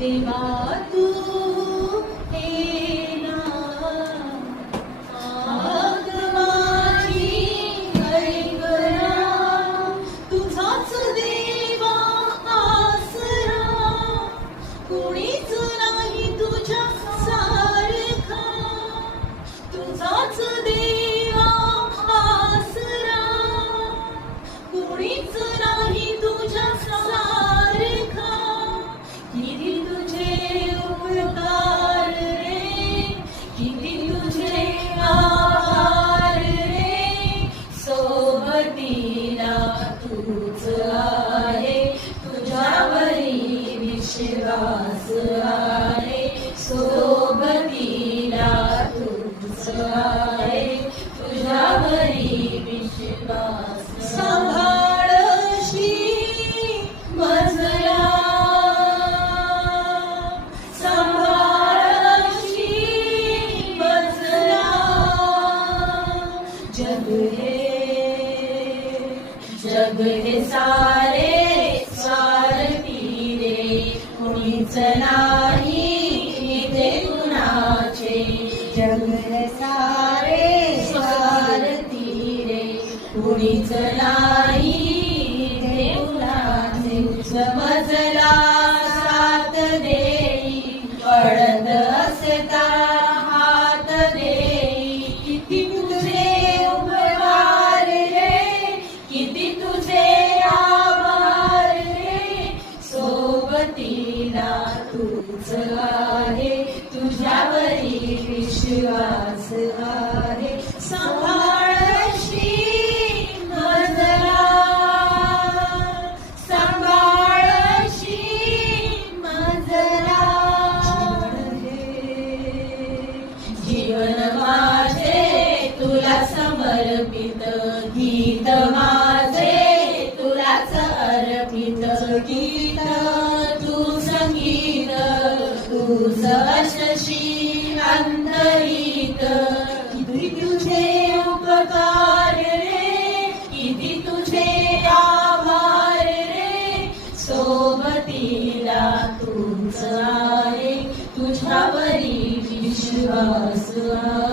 देवा तू ये ना आग माझी ऐकरा तुझाच देवा आसरा कुणीच नाही तुझ्या सारखा तुझाच देवा आसरा कुणीच नाही तुझ्या सारखा किती तुझे उपकार रे किती तुझे आभार रे सोबतीला तूच आहे तुझ्यावरी विश्वास आहे सोबतीला तूच आहे तुझ्यावरी विश्वास सांभाळशी मजला सांभाळशी मजला जग हे सारे स्वार्थी रे कुणीच नाही इथे कुणाचे जग हे सारे स्वार्थी रे कुणीच नाही इथे कुणाचे समजला साथ देई पडत असता हात देई किती तुझे उपकार रे किती तुझे आभार रे सोबतीला तूच आहे तुझ्यावरी विश्वास आहे सांभाळशी मजला सांभाळशी मजला जीवन माझे तुला समर्पित गीत माझे तुलाच अर्पित गीत तू संगीत तूच अशी अंतरित किती तुझे उपकार रे किती तुझे आभार रे सोबतीला तूच आहे तुझ्यावरी विश्वास आहे